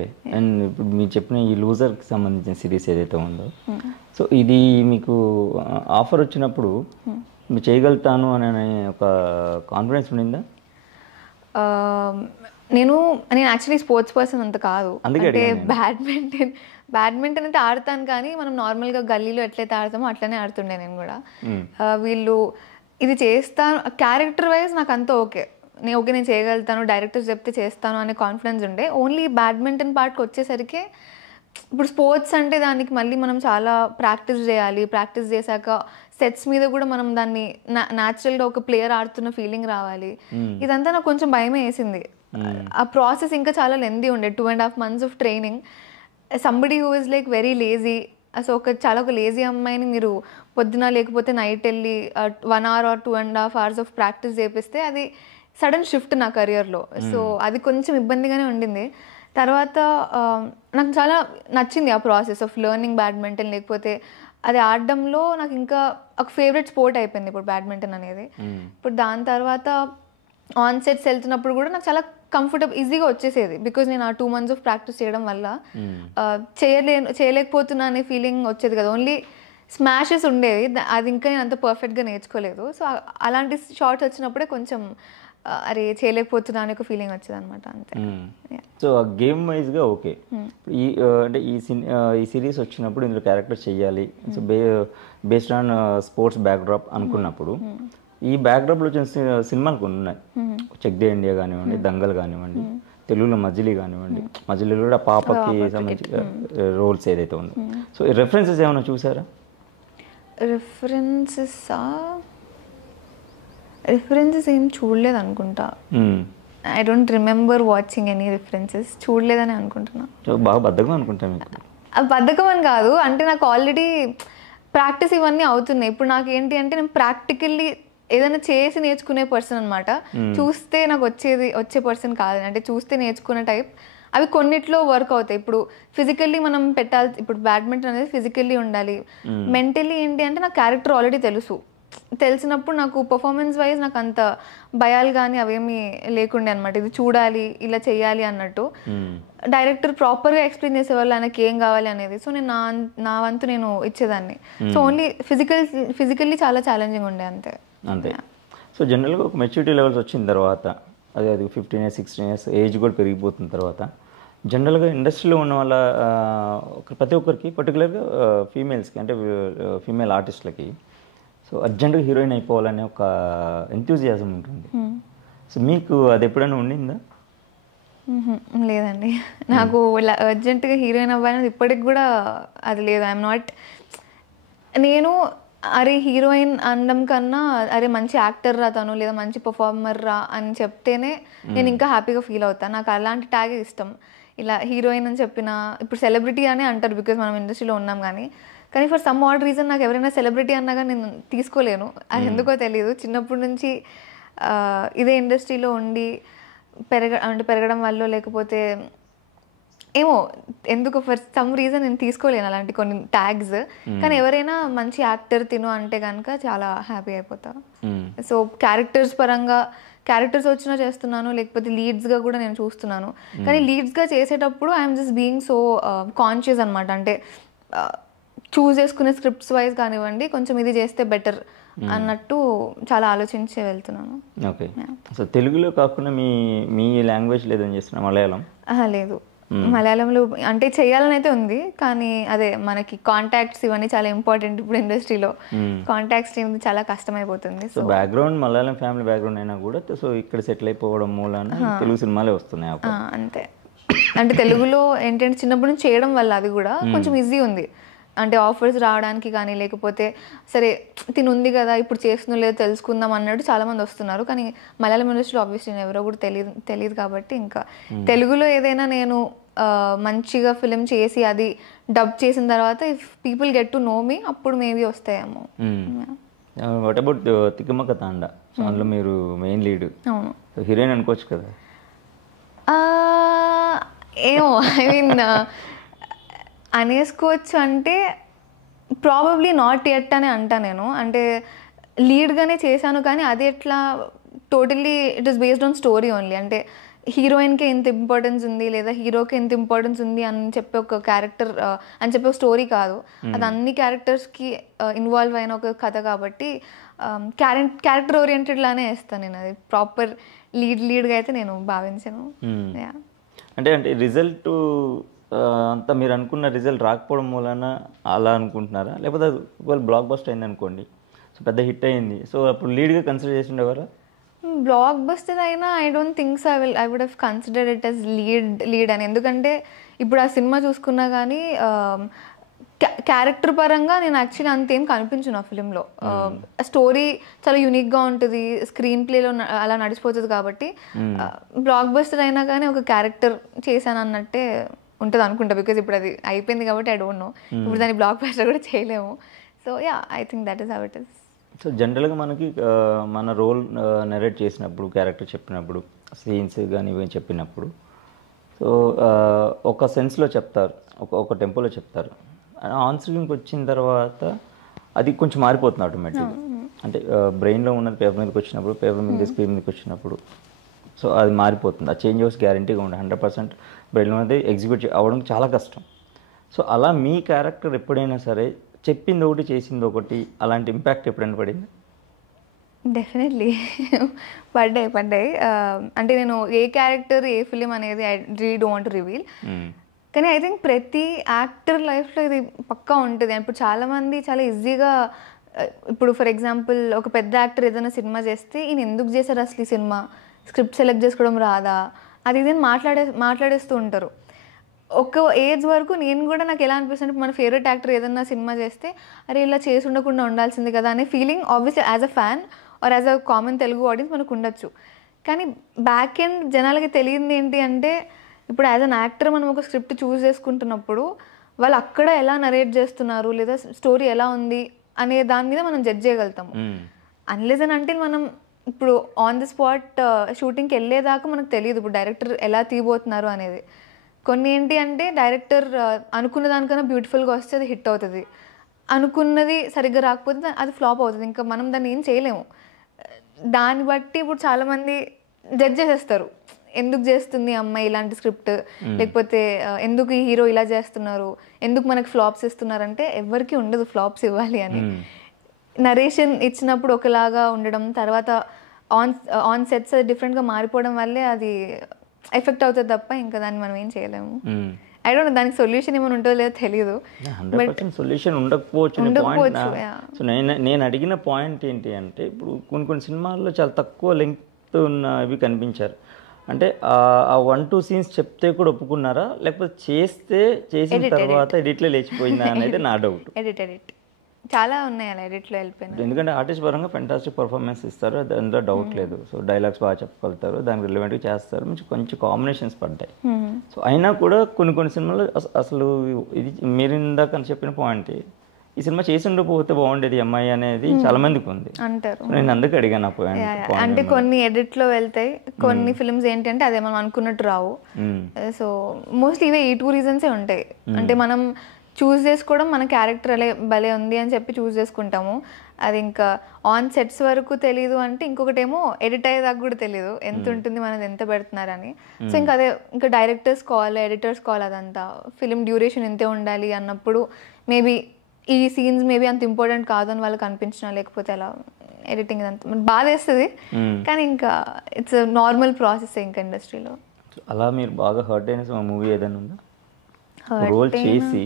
Okay. And ఇప్పుడు మీరు చెప్పిన ఈ లూజర్కి సంబంధించిన సిరీస్ ఏదైతే ఉందో, సో ఇది మీకు ఆఫర్ వచ్చినప్పుడు మీరు చేయగలుగుతాను అనే ఒక కాన్ఫిడెన్స్ ఉండిందా? నేను యాక్చువల్లీ స్పోర్ట్స్ పర్సన్ అంత కాదు. అందుకే అంటే అడిగాను బ్యాడ్మింటన్ అయితే ఆడతాను, కానీ మనం నార్మల్గా గల్లీలో ఎట్లయితే ఆడతామో అట్లనే ఆడుతుండే నేను కూడా. వీళ్ళు ఇది చేస్తాను క్యారెక్టర్ వైజ్ నాకు అంతా ఓకే, నేను చేయగలుగుతాను, డైరెక్టర్ చెప్తే చేస్తాను అనే కాన్ఫిడెన్స్ ఉండే. ఓన్లీ బ్యాడ్మింటన్ పార్ట్కి వచ్చేసరికి ఇప్పుడు స్పోర్ట్స్ అంటే దానికి మళ్ళీ మనం చాలా ప్రాక్టీస్ చేయాలి. ప్రాక్టీస్ చేశాక సెట్స్ మీద కూడా మనం దాన్ని న్యాచురల్గా ఒక ప్లేయర్ ఆడుతున్న ఫీలింగ్ రావాలి. ఇదంతా నాకు కొంచెం భయమే వేసింది. ఆ ప్రాసెస్ ఇంకా చాలా లెందీ ఉండే, 2.5 months of training. Somebody who is like very lazy, అసలు ఒక లేజీ అమ్మాయిని మీరు పొద్దున లేకపోతే నైట్ వెళ్ళి 1 hour or 2.5 hours of practice చేపిస్తే అది సడన్ షిఫ్ట్ నా కెరియర్లో. సో అది కొంచెం ఇబ్బందిగానే ఉండింది. తర్వాత నాకు చాలా నచ్చింది ఆ ప్రాసెస్ ఆఫ్ లెర్నింగ్ బ్యాడ్మింటన్. లేకపోతే అది ఆడడంలో నాకు ఇంకా ఒక ఫేవరెట్ స్పోర్ట్ అయిపోయింది ఇప్పుడు బ్యాడ్మింటన్ అనేది. ఇప్పుడు దాని తర్వాత ఆన్ సెట్స్ వెళ్తున్నప్పుడు కూడా నాకు చాలా ఈజీగా వచ్చేసేది. బికాజ్ నేను ఆ 2 months ఆఫ్ ప్రాక్టీస్ చేయడం వల్ల చేయలేకపోతున్నా అనే ఫీలింగ్ వచ్చేది కదా. ఓన్లీ స్మాషెస్ ఉండేవి, అది ఇంకా నేను అంత పర్ఫెక్ట్గా నేర్చుకోలేదు. సో అలాంటి షార్ట్స్ వచ్చినప్పుడే కొంచెం అరే చేయలేకపోతున్నా అనే ఒక ఫీలింగ్ వచ్చేది అనమాట, అంతే. సో గేమ్ వైజ్గా ఓకే. అంటే ఈ సిరీస్ వచ్చినప్పుడు ఇందులో క్యారెక్టర్ చెయ్యాలి, so based on sports backdrop అనుకున్నప్పుడు ఈ బ్యాక్డ్రాప్లో వచ్చిన సినిమాలు కొన్ని ఉన్నాయి. చెక్ దే ఇండియా కానివ్వండి, దంగల్ కానివ్వండి, తెలుగులో మజిలీ కానివ్వండి. మజిలీలో కూడా పాపకి సంబంధించి రోల్స్ ఏదైతే ఉందో, సో రెఫరెన్సెస్ ఏమైనా చూసారా? రిఫరెన్సెస్ ఏం చూడలేదు అనుకుంటా. I don't remember watching any references. చూడలేదని అనుకుంటున్నా. బాగా బద్ధకం అనుకుంటాను. బద్ధకం అని కాదు, అంటే నాకు ఆల్రెడీ ప్రాక్టీస్ ఇవన్నీ అవుతున్నాయి. ఇప్పుడు నాకు ఏంటి అంటే నేను ప్రాక్టికల్లీ ఏదైనా చేసి నేర్చుకునే పర్సన్ అనమాట. చూస్తే నాకు వచ్చే పర్సన్ కాదు, అంటే చూస్తే నేర్చుకునే టైప్. అవి కొన్నిట్లో వర్క్ అవుతాయి. ఇప్పుడు ఫిజికల్లీ మనం పెట్టాలి. ఇప్పుడు బ్యాడ్మింటన్ అనేది ఫిజికల్లీ ఉండాలి. మెంటల్లీ ఏంటి అంటే నాకు క్యారెక్టర్ ఆల్రెడీ తెలిసినప్పుడు నాకు పర్ఫార్మెన్స్ వైజ్ నాకు అంత భయాలు కానీ అవేమీ లేకుండే అనమాట. ఇది చూడాలి, ఇలా చెయ్యాలి అన్నట్టు. డైరెక్టర్ ప్రాపర్గా ఎక్స్ప్లెయిన్ చేసేవాళ్ళు ఆయనకి ఏం కావాలి అనేది. సో నేను నా వంతు నేను ఇచ్చేదాన్ని. సో ఓన్లీ ఫిజికల్లీ చాలా ఛాలెంజింగ్ ఉండే, అంతే. సో జనరల్గా ఒక మెచ్యూరిటీ లెవెల్స్ వచ్చిన తర్వాత, అది 15 years 16 years ఏజ్ కూడా పెరిగిపోతున్న తర్వాత, జనరల్గా ఇండస్ట్రీలో ఉన్న వాళ్ళ ప్రతి ఒక్కరికి, పర్టికులర్గా ఫీమేల్స్కి, అంటే ఫీమేల్ ఆర్టిస్టులకి, సో అర్జెంటుగా హీరోయిన్ అయిపోవాలనే ఒక ఎంతూజియాజం ఉంటుంది. సో మీకు అది ఎప్పుడైనా ఉండిందా? లేదండి, నాకు అర్జెంటుగా హీరోయిన్ అవ్వాలని ఇప్పటికి కూడా అది లేదు. I'm not. నేను అరే హీరోయిన్ అనడం కన్నా అరే మంచి యాక్టర్ రా తను, లేదా మంచి పర్ఫార్మర్ రా అని చెప్తేనే నేను ఇంకా హ్యాపీగా ఫీల్ అవుతాను. నాకు అలాంటి ట్యాగే ఇష్టం. ఇలా హీరోయిన్ అని చెప్పిన, ఇప్పుడు సెలబ్రిటీ అనే అంటారు బికాజ్ మనం ఇండస్ట్రీలో ఉన్నాం. కానీ ఫర్ సమ్ ఆడ్ రీజన్ నాకు ఎవరైనా సెలబ్రిటీ అన్నా కానీ నేను తీసుకోలేను. అది ఎందుకో తెలియదు. చిన్నప్పటి నుంచి ఇదే ఇండస్ట్రీలో ఉండి పెరగడం వల్ల, లేకపోతే ఏమో ఎందుకు ఫర్ సమ్ రీజన్ నేను తీసుకోలేను అలాంటి కొన్ని ట్యాగ్స్. కానీ ఎవరైనా మంచి యాక్టర్ తిను అంటే కనుక చాలా హ్యాపీ అయిపోతా. సో క్యారెక్టర్స్ వచ్చినా చేస్తున్నాను, లేకపోతే లీడ్స్గా కూడా నేను చూస్తున్నాను. కానీ లీడ్స్గా చేసేటప్పుడు I'm just being so conscious అనమాట. అంటే చూస్ చేసుకునే స్క్రిప్ట్స్ వైజ్ కానివ్వండి, కొంచెం ఇది చేస్తే బెటర్ అన్నట్టు చాలా ఆలోచించే వెళ్తున్నాను. ఓకే. సో తెలుగులో కాకుండా మీ లాంగ్వేజ్ లేదని చేస్తున్నా, మలయాళం? లేదు, మలయాళంలో అంటే చేయాలని అయితే ఉంది. కానీ అదే మనకి కాంటాక్ట్స్ ఇవన్నీ చాలా ఇంపార్టెంట్ ఇప్పుడు ఇండస్ట్రీలో. కాంటాక్ట్స్ చాలా కష్టమైపోతుంది. So background Malayalam family background అయినా కూడా సో ఇక్కడ సెటిల్ అయిపోవడం మూలాన తెలుగు సినిమాలే వస్తున్నాయి. అంతే. అంటే తెలుగులో ఏంటంటే చిన్నప్పటి నుంచి చేయడం వల్ల అది కూడా కొంచెం ఈజీ ఉంది. అంటే ఆఫర్స్ రావడానికి కానీ, లేకపోతే సరే తిని ఉంది కదా ఇప్పుడు చేస్తుందో లేదో తెలుసుకుందాం అన్నట్టు చాలామంది వస్తున్నారు. కానీ మలయాళం ఇండస్ట్రీలో ఆబ్వియస్లీ నేను ఎవరో కూడా తెలియదు కాబట్టి ఇంకా తెలుగులో ఏదైనా నేను మంచిగా ఫిలిం చేసి అది డబ్ చేసిన తర్వాత if people get to know me, అప్పుడు మేబీ వస్తాయేమో. వాట్ అబౌట్ తికమక తాండా? అందులో మీరు మెయిన్ లీడ్. అవును. హీరోయిన్ అనుకోవచ్చు కదా? ఏమో, ఐ మీన్ అనేసుకోవచ్చు అంటే ప్రాబబ్లీ నాట్ ఎట్ అని అంటా నేను. అంటే లీడ్గానే చేశాను, కానీ అది ఎట్లా totally it is based on story only. అంటే హీరోయిన్కి ఎంత ఇంపార్టెన్స్ ఉంది లేదా హీరోకి ఎంత ఇంపార్టెన్స్ ఉంది అని చెప్పే ఒక క్యారెక్టర్ అని చెప్పే ఒక స్టోరీ కాదు, అది అన్ని క్యారెక్టర్స్కి ఇన్వాల్వ్ అయిన ఒక కథ కాబట్టి క్యారెక్టర్ ఓరియంటెడ్ లానే వేస్తాను నేను, అది ప్రాపర్ లీడ్గా అయితే నేను భావించాను. అంటే రిజల్ట్ అంతా మీరు అనుకున్న రిజల్ట్ రాకపోవడం వలన అలా అనుకుంటున్నారా, లేకపోతే ఒకవేళ బ్లాక్ బస్టర్ అయింది అనుకోండి, సో పెద్ద హిట్ అయింది, సో అప్పుడు లీడ్గా కన్సిడర్ చేసి ఉండేవారా? బ్లాక్ బస్టర్ అయినా I don't think so, I would have considered it as lead అని. ఎందుకంటే ఇప్పుడు ఆ సినిమా చూసుకున్నా కానీ క్యారెక్టర్ పరంగా నేను యాక్చువల్లీ అంతేం కనిపించను ఆ ఫిలింలో. స్టోరీ చాలా యూనిక్గా ఉంటుంది, స్క్రీన్ ప్లేలో అలా నడిచిపోతుంది కాబట్టి బ్లాక్ బస్టర్ అయినా కానీ ఒక క్యారెక్టర్ చేశాను అన్నట్టే ఉంటుంది అనుకుంటా. బికాజ్ ఇప్పుడు అది అయిపోయింది కాబట్టి ఐ డోంట్ నో, ఇప్పుడు దాన్ని బ్లాక్ బస్టర్ కూడా చేయలేము. So yeah, I think that is how it is. So జనరల్గా మనకి మన రోల్ నెరేట్ చేసినప్పుడు, క్యారెక్టర్ చెప్పినప్పుడు, సీన్స్ కానీ ఇవి చెప్పినప్పుడు, సో ఒక సెన్స్లో చెప్తారు, ఒక టెంపోలో చెప్తారు. ఆన్ స్క్రీన్కి వచ్చిన తర్వాత అది కొంచెం మారిపోతుంది ఆటోమేటిక్గా. అంటే బ్రెయిన్లో ఉన్నది పేపర్ మీదకి వచ్చినప్పుడు, పేపర్ మీద స్క్రీన్ మీదకి వచ్చినప్పుడు సో అది మారిపోతుంది. ఆ చేంజ్ ఓవర్స్ గ్యారంటీగా ఉండే 100% బ్రెయిన్లో ఉన్నది ఎగ్జిక్యూట్ అవ్వడం చాలా కష్టం. సో అలా మీ క్యారెక్టర్ ఎప్పుడైనా సరే చెప్పింది ఒకటి చేసింది ఒకటి, అలాంటి ఇంపాక్ట్ ఎప్పుడైనా పడింది? డెఫినెట్లీ పడ్డాయి. అంటే నేను ఏ క్యారెక్టర్ ఏ ఫిలిం అనేది I really don't want to reveal, కానీ ఐ థింక్ ప్రతి యాక్టర్ లైఫ్లో ఇది పక్కా ఉంటుంది. ఇప్పుడు చాలామంది చాలా ఈజీగా, ఇప్పుడు ఫర్ ఎగ్జాంపుల్ ఒక పెద్ద యాక్టర్ ఏదైనా సినిమా చేస్తే ఈయన ఎందుకు చేశారు అసలు ఈ సినిమా, స్క్రిప్ట్ సెలెక్ట్ చేసుకోవడం రాదా, అది ఇదని మాట్లాడేస్తూ ఉంటారు. ఒక ఏజ్ వరకు నేను కూడా నాకు ఎలా అనిపిస్తుంది, మన ఫేవరెట్ యాక్టర్ ఏదన్నా సినిమా చేస్తే అరే ఇలా చేసి ఉండకుండా ఉండాల్సింది కదా అనే feeling obviously as a fan or as a common Telugu audience మనకు ఉండొచ్చు. కానీ బ్యాక్ ఎండ్ జనాలకి తెలియంది ఏంటి అంటే, ఇప్పుడు యాజ్ అన్ యాక్టర్ మనం ఒక స్క్రిప్ట్ చూస్ చేసుకుంటున్నప్పుడు వాళ్ళు అక్కడ ఎలా నరేట్ చేస్తున్నారు లేదా స్టోరీ ఎలా ఉంది అనే దాని మీద మనం జడ్జ్ చేయగలుగుతాము. అన్లెస్ అని అంటే మనం ఇప్పుడు ఆన్ ది స్పాట్ షూటింగ్కి వెళ్ళేదాకా మనకు తెలియదు ఇప్పుడు డైరెక్టర్ ఎలా తీయబోతున్నారు అనేది. కొన్ని ఏంటి అంటే డైరెక్టర్ అనుకున్న దానికన్నా బ్యూటిఫుల్గా వస్తే అది హిట్ అవుతుంది, అనుకున్నది సరిగ్గా రాకపోతే అది ఫ్లాప్ అవుతుంది, ఇంకా మనం దాన్ని ఏం చేయలేము. దాన్ని బట్టి ఇప్పుడు చాలామంది జడ్జ్ చేసేస్తారు, ఎందుకు చేస్తుంది అమ్మాయి ఇలాంటి స్క్రిప్ట్, లేకపోతే ఎందుకు ఈ హీరో ఇలా చేస్తున్నారు, ఎందుకు మనకు ఫ్లాప్స్ ఇస్తున్నారంటే ఎవరికి ఉండదు ఫ్లాప్స్ ఇవ్వాలి అని. నరేషన్ ఇచ్చినప్పుడు ఒకలాగా ఉండడం, తర్వాత ఆన్ సెట్స్ డిఫరెంట్గా మారిపోవడం వల్లే అది ఎఫెక్ట్ అవుతుంది తప్ప ఇంకా దాన్ని మనం ఏం చేయలేము. ఐ డోంట్ నో దానికి సొల్యూషన్ ఏమైనా ఉంటుందో లేదో తెలియదు. 100% సొల్యూషన్ ఉండకపోవచ్చు. సో నేను అడిగిన పాయింట్ ఏంటి అంటే, ఇప్పుడు కొన్ని సినిమాల్లో చాలా తక్కువ లెంగ్త్ ఉన్నవి కనిపించారు. అంటే ఆ 1-2 సీన్స్ చెప్తే కూడా ఒప్పుకున్నారా, లేకపోతే చేసిన తర్వాత ఎడిట్లో లేచిపోయిందా అనేది నా డౌట్. ఎడిట్ చాలా ఉన్నాయి అలా ఎడిట్లో వెళ్ళిపోయినాయి. ఎందుకంటే ఆర్టిస్ట్ పరంగా ఫెంటాస్టిక్ పర్ఫార్మెన్స్ ఇస్తారు, అందులో డౌట్ లేదు. సో డైలాగ్స్ బాగా చెప్పగలుగుతారు, దానికి రిలవెంట్గా చేస్తారు, కొంచెం కాంబినేషన్స్ పడ్డాయి. సో అయినా కూడా కొన్ని సినిమాలు అసలు ఇది మీరు ఇందాక చెప్పిన పాయింట్, ఈ సినిమా చేసి ఉండకపోతే బాగుండేది అమ్మాయి అనేది చాలా మందికి ఉంది అంటారు. నేను అందుకు అడిగాను ఆ పాయింట్. అంటే కొన్ని ఎడిట్లో వెళ్తాయి, కొన్ని ఫిల్మ్స్ ఏంటంటే అదే మనం అనుకున్నట్టు రావు. సో మోస్ట్లీ ఇవే ఈ 2 రీజన్సే ఉంటాయి. అంటే మనం చూస్ చేసుకోవడం, మన క్యారెక్టర్ అలా భలే ఉంది అని చెప్పి చూస్ చేసుకుంటాము, అది ఇంకా ఆన్ సెట్స్ వరకు తెలీదు. అంటే ఇంకొకటేమో ఎడిట్ అయ్యేదాకా కూడా తెలీదు ఎంత ఉంటుంది మనది, ఎంత పెడుతున్నారని. సో ఇంకా అదే ఇంకా డైరెక్టర్స్ కాల్, ఎడిటర్స్ కాల్, అదంతా ఫిలిం డ్యూరేషన్ ఇంతే ఉండాలి అన్నప్పుడు మేబీ ఈ సీన్స్ మేబీ అంత ఇంపార్టెంట్ కాదు అని వాళ్ళకి అనిపించినా, లేకపోతే అలా ఎడిటింగ్ అంతా బాధ వేస్తుంది. కానీ ఇంకా ఇట్స్ నార్మల్ ప్రాసెస్ ఇంకా ఇండస్ట్రీలో. అలా మీరు బాగా హర్ట్ అయిన మూవీ ఏదైనా ఉందా, రోల్ చేసి